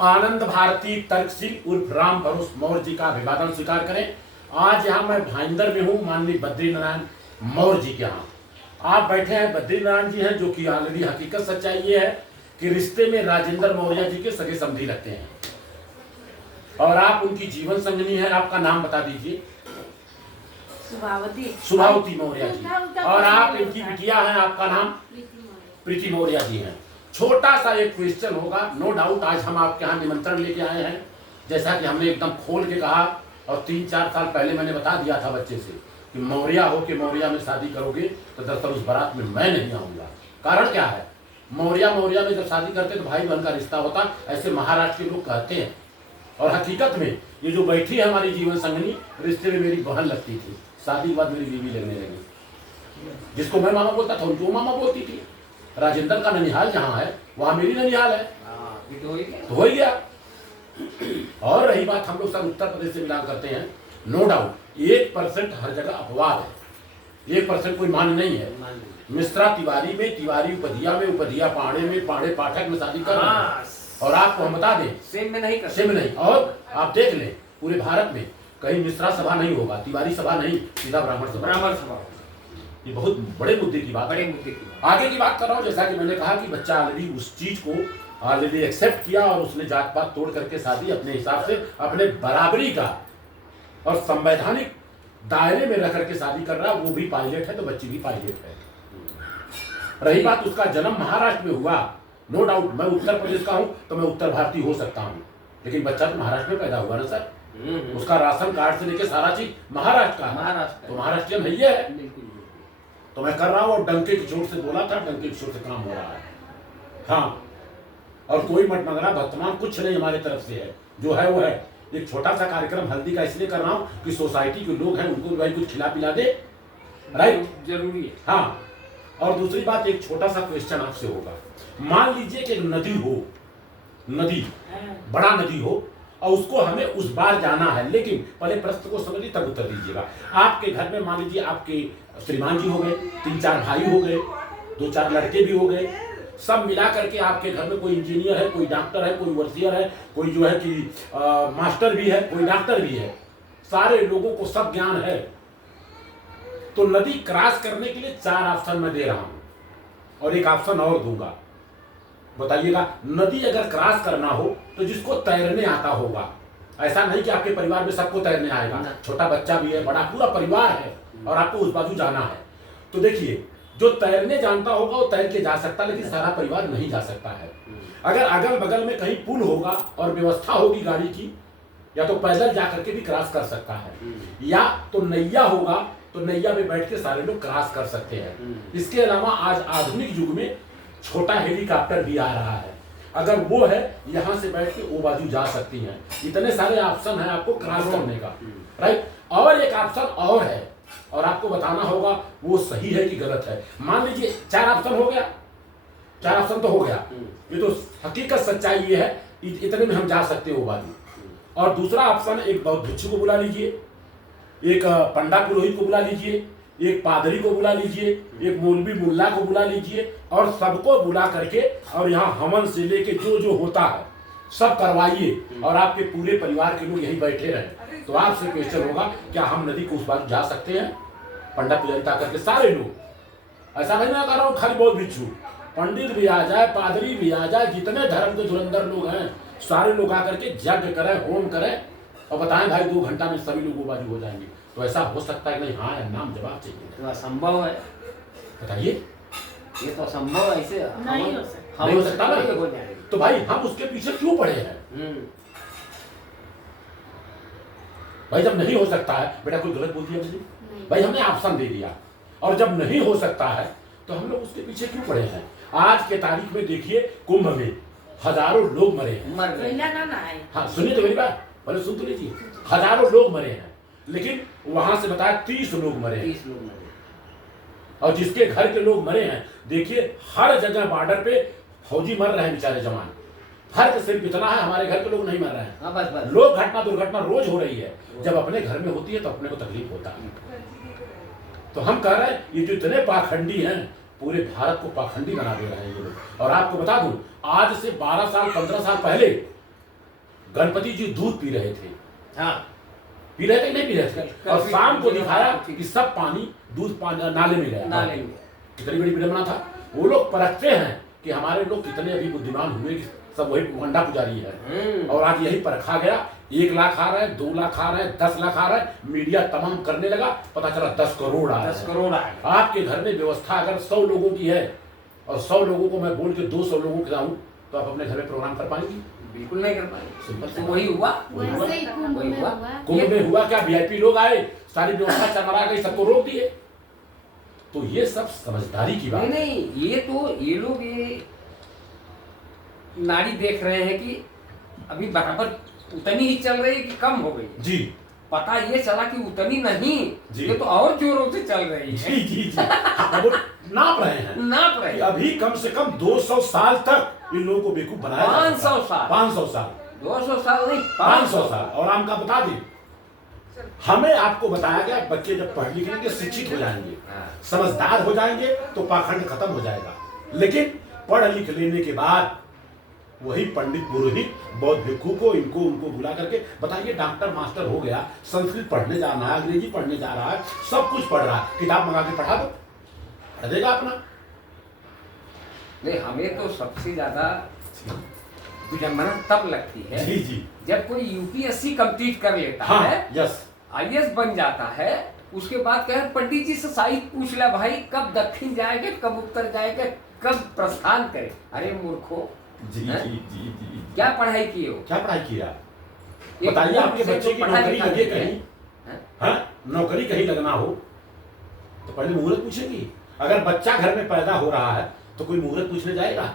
आनंद भारती तर्कशील उर्फ राम भरोस मौर्य जी का अभिवादन स्वीकार करें। आज यहाँ मैं भाईंदर में हूँ, माननीय बद्रीनारायण मौर्य जी के यहाँ आप बैठे हैं। बद्रीनारायण जी हैं जो कि ऑलरेडी हकीकत सच्चाई ये है कि रिश्ते में राजेंद्र मौर्य जी के सगे समधी लगते हैं और आप उनकी जीवन संगनी है। आपका नाम बता दीजिए। सुभावती मौर्य जी। और आप इनकी बिटिया हैं, आपका नाम प्रीति मौर्य जी हैं। छोटा सा एक क्वेश्चन होगा, नो डाउट आज हम आपके यहाँ निमंत्रण लेके आए हैं, जैसा कि हमने एकदम खोल के कहा और 3-4 साल पहले मैंने बता दिया था बच्चे से कि मौर्य हो के मौर्य में शादी करोगे तो दरअसल उस बारात में मैं नहीं आऊंगा। कारण क्या है, मौर्य में जब शादी करते तो भाई बहन का रिश्ता होता, ऐसे महाराष्ट्र के लोग कहते हैं। और हकीकत में ये जो बैठी है हमारी जीवन संगनी, रिश्ते में मेरी बहन लगती थी, शादी के बाद मेरी बीवी लगने लगी। जिसको मैं मामा बोलता था उनको मामा बोलती थी। राजेंद्र का ननिहाल जहाँ है वहाँ मेरी ननिहाल है, तो हो ही गया। और रही बात, हम लोग सब उत्तर प्रदेश से मिला करते हैं, नो डाउट 1% हर जगह अपवाद है, 1% कोई मान नहीं है। मिश्रा तिवारी में, तिवारी उपधिया में, उपधिया पाड़े में, पाड़े पाठक में शादी कर रहे हैं। और आपको हम बता दें सेम में नहीं सेम नहीं। और आप देख लें पूरे भारत में कहीं मिश्रा सभा नहीं होगा, तिवारी सभा नहीं, सीधा ब्राह्मण सभा। ये बहुत बड़े मुद्दे की बात, आगे की बात कर रहा हूँ। जैसा कि मैंने कहा कि बच्चा ऑलरेडी उस चीज को ऑलरेडी एक्सेप्ट किया और उसने जात पात तोड़ करके शादी अपने हिसाब से अपने बराबरी का और संवैधानिक दायरे में रह करके शादी कर रहा। वो भी पायलट है तो बच्ची भी पायलट है। रही बात उसका जन्म महाराष्ट्र में हुआ, नो डाउट मैं उत्तर प्रदेश का हूँ तो मैं उत्तर भारतीय हो सकता हूँ, लेकिन बच्चा तो महाराष्ट्र में पैदा हुआ ना सर। उसका राशन कार्ड से लेके सारा चीज महाराष्ट्र का है, तो महाराष्ट्रियन है ये है। तो मैं कर रहा हूँ और डंके की चोट से बोला था, डंके की चोट से काम हो रहा है। हाँ, और कोई मत मगरा वर्तमान कुछ नहीं हमारे तरफ से है, जो है वो है। एक छोटा सा कार्यक्रम हल्दी का इसलिए कर रहा हूँ कि सोसाइटी के लोग हैं उनको भाई कुछ खिला पिला दे, राइट, जरूरी है। हाँ, और दूसरी बात एक छोटा सा क्वेश्चन आपसे होगा। मान लीजिए कि एक नदी हो, नदी बड़ा नदी हो और उसको हमें उस बार जाना है, लेकिन पहले प्रश्न को समझिए तब उत्तर दीजिएगा। आपके घर में मान लीजिए आपके श्रीमान जी हो गए, 3-4 भाई हो गए, 2-4 लड़के भी हो गए, सब मिला करके आपके घर में कोई इंजीनियर है, कोई डॉक्टर है, कोई वर्सियर है, कोई जो है कि मास्टर भी है, कोई डॉक्टर भी है, सारे लोगों को सब ज्ञान है। तो नदी क्रॉस करने के लिए 4 ऑप्शन मैं दे रहा हूं और एक ऑप्शन और दूंगा, बताइएगा। नदी अगर क्रॉस करना हो तो जिसको तैरने आता होगा, ऐसा नहीं कि आपके परिवार में सबको तैरने आएगा, छोटा बच्चा भी है, बड़ा पूरा परिवार है और आपको उस बाजू जाना है। तो देखिए, जो तैरने जानता होगा वो तैर के जा सकता, लेकिन सारा परिवार नहीं जा सकता है। अगर अगल बगल में कहीं पुल होगा और व्यवस्था होगी गाड़ी की, या तो पैदल जा करके भी क्रॉस कर सकता है, या तो नैया होगा तो नैया में बैठ के सारे लोग क्रॉस कर सकते हैं। इसके अलावा आज आधुनिक युग में छोटा हेलीकॉप्टर भी आ रहा है, अगर वो है यहाँ से बैठ के वो बाजू जा सकती हैं। इतने सारे ऑप्शन है आपको क्रॉस करने का, राइट। और एक ऑप्शन और है और आपको बताना होगा वो सही है कि गलत है। मान लीजिए 4 ऑप्शन हो गया, 4 ऑप्शन तो हो गया, ये तो हकीकत सच्चाई ये है, इतने में हम जा सकते हैं वो बाजू। और दूसरा ऑप्शन, एक बौद्ध भिक्षु को बुला लीजिए, एक पंडा पुरोहित को बुला लीजिए, एक पादरी को बुला लीजिए, एक मौलवी मुल्ला को बुला लीजिए और सबको बुला करके और यहाँ हवन से लेके जो जो होता है सब करवाइए और आपके पूरे परिवार के लोग यहीं बैठे रहे। तो आपसे क्वेश्चन होगा, क्या हम नदी को उस बार जा सकते हैं? पंडित पुजारिता करके सारे लोग, ऐसा नहीं मैं कर रहा हूँ खाली बहुत भिक्षु, पंडित भी आ जाए, पादरी भी आ जाए, जितने धर्म के धुरंधर लोग हैं सारे लोग आकर के यज्ञ करें, होम करें और बताएं भाई 2 घंटा में सभी लोग वो बाजू हो जाएंगे। तो ऐसा हो सकता है कि नहीं? हाँ या नाम जवाब चाहिए। तो असंभव है, बताइए। ये तो असंभव है, ऐसे नहीं हो सकता ना। तो भाई हम उसके पीछे क्यों पड़े हैं? भाई जब नहीं हो सकता है, बेटा कोई गलत बोल दिया मुझे, भाई हमने ऑप्शन दे दिया, और जब नहीं हो सकता है तो हम लोग उसके पीछे क्यों पड़े हैं? आज के तारीख में देखिए, कुंभ में हजारों लोग मरे हैं। हाँ सुनिए तो मेरी बात, पहले सुन तो लीजिए। हजारों लोग मरे हैं, लेकिन वहां से बताया 30 लोग मरे हैं। और जिसके घर के लोग मरे हैं, देखिए हर जगह बॉर्डर पे फौजी मर रहे हैं बेचारे जवान। फर्क सिर्फ इतना है, हमारे घर के लोग नहीं मर रहे हैं। बस। लोग घटना दुर्घटना रोज हो रही है, जब अपने घर में होती है तो अपने को तकलीफ होता है। तो हम कह रहे हैं ये जो इतने पाखंडी हैं, पूरे भारत को पाखंडी बना दे रहे हैं ये लोग। और आपको बता दूं, आज से 12 साल 15 साल पहले गणपति जी दूध पी रहे थे। हाँ, पी रहे थे कि नहीं पी रहे थे? और शाम को दिखाया कि सब पानी दूध नाले में गया। नाले में कितनी बड़ी विडंबना था। वो लोग परखते हैं कि हमारे लोग कितने अभी बुद्धिमान हुए कि सब वही मंडा पुजारी है। और आज यही परखा गया। 1 लाख आ रहा है, 2 लाख आ रहा है, 10 लाख आ रहा है, मीडिया तमाम करने लगा, पता चला 10 करोड़ आ रहा है। 10 करोड़ आ गए। आपके घर में व्यवस्था अगर 100 लोगों की है और 100 लोगों को मैं बोल के 200 लोगों के लाऊं, तो आप अपने घर में प्रोग्राम कर पाएंगे? बिल्कुल नहीं कर पाएंगे। सिंपल तो वही हुआ, वैसे ही कुंभ में हुआ। कुंभ में हुआ क्या? वीआईपी लोग आए, सारी व्यवस्था चरमरा गई, सबको रोक दिए। तो ये सब समझदारी की बात नहीं है। नहीं, ये लोग ये नाड़ी देख रहे हैं कि अभी बराबर उतनी ही चल रही है कि कम हो गई। जी पता ये चला कि उतनी नहीं, जी। ये तो और जोरों से चल रही है। जी जी जी। अब वो नाप रहे हैं नाप रहे कि हैं। अभी कम से कम 200 साल तक इन लोगों को बेवकूफ बनाया जा 500 सकता है। साल। 500 साल 200 साल नहीं, 500 साल। और हम का बता दें, हमें आपको बताया गया बच्चे जब पढ़ लिख लेंगे, शिक्षित हो जाएंगे, समझदार हो जाएंगे, तो पाखंड खत्म हो जाएगा। लेकिन पढ़ लिख लेने के बाद वही पंडित पुरोहित बौद्ध भिक्षु को इनको उनको बुला करके बताइए, डॉक्टर मास्टर हो गया, संस्कृत पढ़ने जाना है, अंग्रेजी पढ़ने जा रहा है, सब कुछ पढ़ रहा है, किताब मंगा के पढ़ा दो, पढ़ देगा अपना। नहीं, हमें तो सबसे ज्यादा विडंबना तब लगती है जी जी। जब कोई यूपीएससी कंप्लीट कर लेता हाँ, है, यस, आईएएस बन जाता है, उसके बाद कहे पंडित जी से साहित्य पूछ ले भाई, कब दक्षिण जाएंगे, कब उत्तर जाएंगे, कब प्रस्थान करे। अरे मूर्खो, जी हैं? जी जी जी। क्या पढ़ाई किए हो? क्या पढ़ाई किया? एक बताइए, आपके से बच्चे की पढ़ा नौकरी लिखा लगे है। कहीं, हैं? हाँ, नौकरी कहीं लगना हो तो पहले मुहूर्त पूछेगी। अगर बच्चा घर में पैदा हो रहा है तो कोई मुहूर्त पूछने जाएगा?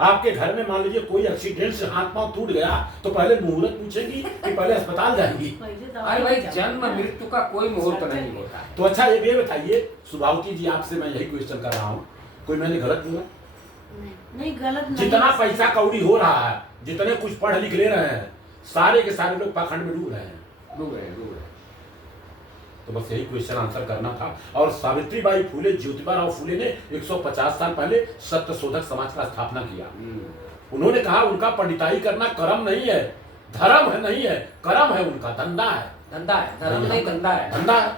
आपके घर में मान लीजिए कोई एक्सीडेंट से हाथ पांव टूट गया तो पहले मुहूर्त पूछेगी कि पहले अस्पताल जाएंगी? अरे भाई, जन्म मृत्यु का कोई मुहूर्त नहीं होता है। तो अच्छा ये बताइए सुभावती जी, आपसे मैं यही क्वेश्चन कर रहा हूँ, कोई मैंने गलत बोला? नहीं, गलत नहीं। जितना पैसा कौड़ी हो रहा है, जितने कुछ पढ़ लिख ले रहे हैं, सारे के सारे लोग पाखंड में डूब रहे हैं। डूब रहे हैं। तो बस यही क्वेश्चन आंसर करना था। और सावित्रीबाई फुले, ज्योतिबा फुले ने 150 साल पहले सत्यशोधक समाज का स्थापना किया। उन्होंने कहा उनका पंडिताई करना कर्म नहीं है, धर्म है, नहीं है, कर्म है, उनका धंधा है। धंधा है, धर्म नहीं, धंधा है। धंधा है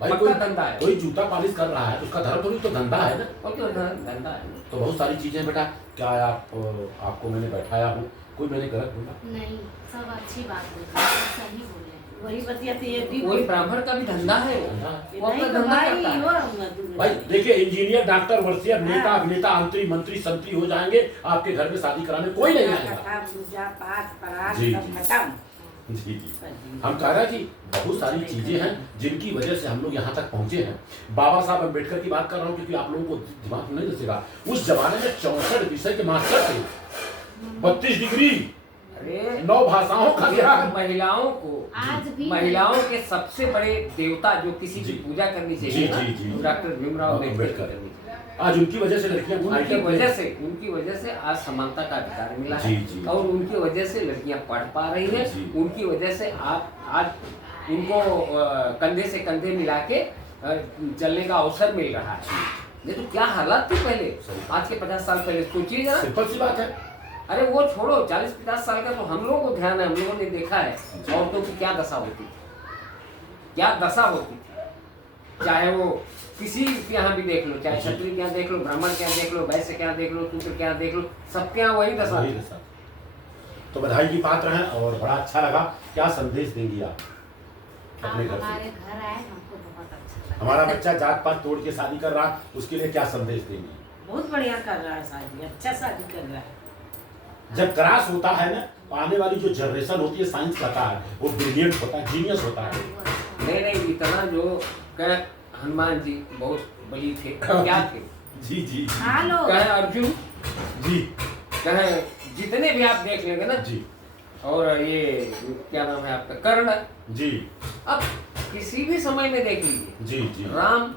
भाई। पक्का धंधा है। कोई जूता पॉलिश कर रहा है तो उसका धर्म थोड़ी, तो धंधा है ना। और क्यों धंधा है? तो बहुत सारी चीजें बेटा, क्या आपको मैंने बैठाया हूँ, कोई मैंने गलत बोला? नहीं, सब अच्छी बात बोले, सही बोले। वही बतियाते ये भी कोई ब्राह्मण का भी धंधा है वो। धंधा है। वो अपना नहीं धंधा भाई, करता है। वो भाई देखिए, इंजीनियर, डॉक्टर, वर्षियर, नेता, अभिनेता, मंत्री संतरी हो जाएंगे, आपके घर में शादी कराने कोई नहीं आएगा। पूजा पाठ परात जी, सब जी। खत्म। जी जी। हम कह रहे हैं कि बहुत सारी चीजें हैं जिनकी वजह से हम लोग यहाँ तक पहुंचे हैं। बाबा साहब अम्बेडकर की बात कर रहा हूँ क्योंकि आप लोगों को दिमाग में नहीं दसेगा, उस जमाने में 64 विषय के मास्टर थे, 32 डिग्री, अरे 9 भाषाओं का ज्ञान। महिलाओं को, आज भी महिलाओं के सबसे बड़े देवता जो किसी की जी। पूजा करनी जी, चाहिए ना, जी, जी। वो डॉक्टर भीमराव अम्बेडकर अम्बेडकर। करनी चाहिए। आज उनकी वजह से लड़कियां उनकी फाइटर वजह से आज समानता का अधिकार मिला जी, है। जी। और उनकी वजह से लड़कियां पढ़ पा रही है। जी। उनकी वजह से आज उनको कंधे से कंधे मिला के चलने का अवसर मिल रहा है। ये तो क्या हालात थी पहले, आज के 50 साल पहले, सोचिए जरा। सिंपल सी बात है। अरे वो छोड़ो, 40-50 साल का तो हम लोगों को ध्यान है, हम लोगों ने देखा है औरतों की क्या दशा होती थी, क्या दशा होती थी। चाहे वो किसी के यहाँ भी देख लो, चाहे क्षत्रिय के यहाँ देख लो, ब्राह्मण के यहाँ देख लो, वैश्य के यहाँ देख लो, शूद्र के यहाँ देख लो, सबके यहाँ वही दशा वही थी। दशा। तो बधाई की पात्र हैं और बड़ा अच्छा लगा। क्या संदेश देंगी आप अपने घर हमारे से? घर आए, हमको बहुत अच्छा लगा। हमारा बच्चा जात पात तोड़ के शादी कर रहा, उसके लिए क्या संदेश देंगी? बहुत बढ़िया कर रहा है शादी, अच्छा शादी कर रहा है। जब क्रॉस होता है ना, तो आने वाली जो जनरेशन होती है, साइंस कहता है वो ब्रिलियंट होता है, जीनियस होता है। नहीं नहीं, इतना जो कहे हनुमान जी बहुत बली थे, क्या थे, जी जी हेलो। कहे अर्जुन, जी कहे जितने भी आप देख लेंगे ना, जी और ये क्या नाम है आपका, कर्ण, जी अब किसी भी समय में देख लीजिए, जी जी राम,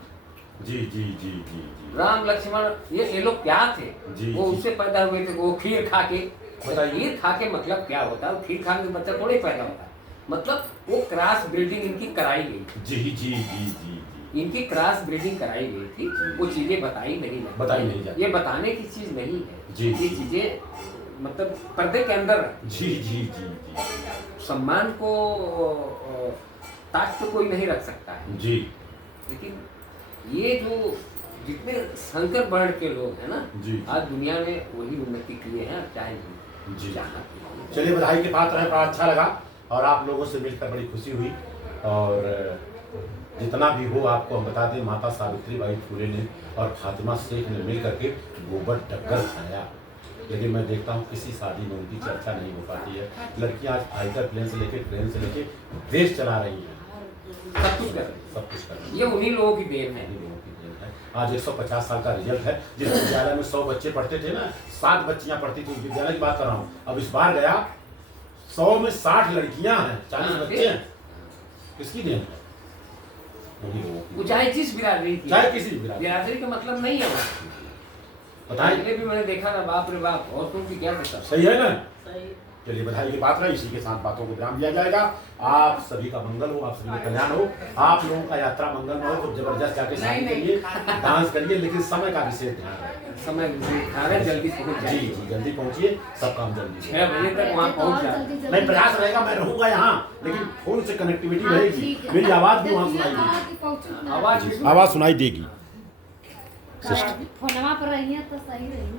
जी जी जी जी जी। राम लक्ष्मण, ये लोग क्या थे, जी, वो जी। उससे पैदा हुए थे, वो खीर खा के। बताइए। खीर खा के मतलब क्या होता है, वो खीर खाने से बच्चा थोड़े पैदा होता है, मतलब वो क्रॉस ब्रीडिंग इनकी कराई गई। जी जी जी जी जी। इनकी क्रॉस ब्रीडिंग कराई गई थी, वो चीजें बताई नहीं जाती। बताई नहीं जाती। ये बताने की चीज नहीं है जी। ये चीजें मतलब पर्दे के अंदर जी जी जी जी सम्मान को ताक पे कोई नहीं रख सकता है, जी लेकिन ये जो जितने संकर वर्ण के लोग हैं ना, जी। आज दुनिया में वही उन्नति किए हैं, चाहे जी। जहाँ चलिए, बधाई के पात्र हैं, बड़ा अच्छा लगा और आप लोगों से मिलकर बड़ी खुशी हुई। और जितना भी हो आपको हम बता दें, माता सावित्रीबाई फुले ने और फातिमा शेख ने मिल करके गोबर टक्कर खाया, लेकिन मैं देखता हूँ किसी शादी में उनकी चर्चा नहीं हो पाती है। लड़कियाँ आज फाइटर प्लेन से लेके ट्रेन से लेके देश चला रही हैं, सब कुछ कर रहे हैं। सब कुछ कर रही हैं। ये उन्हीं लोगों की देन है। इन्हीं लोगों की देन है। आज 150 साल का रिजल्ट है। जिस विद्यालय में 100 बच्चे पढ़ते थे ना, 7 बच्चियां पढ़ती थी, विद्यालय की बात कर रहा हूँ। अब इस बार गया 100 में 60 लड़कियां हैं, 40 बच्चे हैं। किसकी देन है? उन्हीं लोगों की। वो चाहे जिस बिरादरी की, चाहे किसी भी बिरादरी। बिरादरी का मतलब नहीं है वो। बताइए, पहले भी मैंने देखा ना, बाप रे बाप, औरतों की क्या दशा। सही है ना? सही। चलिए, बधाई की बात है। इसी के साथ बातों को विराम दिया जाएगा। आप सभी का मंगल हो, आप सभी का कल्याण हो, आप लोगों का यात्रा मंगल में हो। तो जबरदस्त जाके शादी करिए, डांस करिए, लेकिन समय का विशेष ध्यान रखें। समय खाना जल्दी पहुंच जी जाइए। जी, जल्दी पहुंचिए, सब काम जल्दी से। 6 बजे तक वहाँ पहुंच जाए। नहीं, प्रयास रहेगा, मैं रहूंगा यहाँ, लेकिन फोन से कनेक्टिविटी रहेगी, मेरी आवाज भी वहाँ सुनाई देगी, आवाज आवाज सुनाई देगी। फोनवा पर रही है तो सही रही।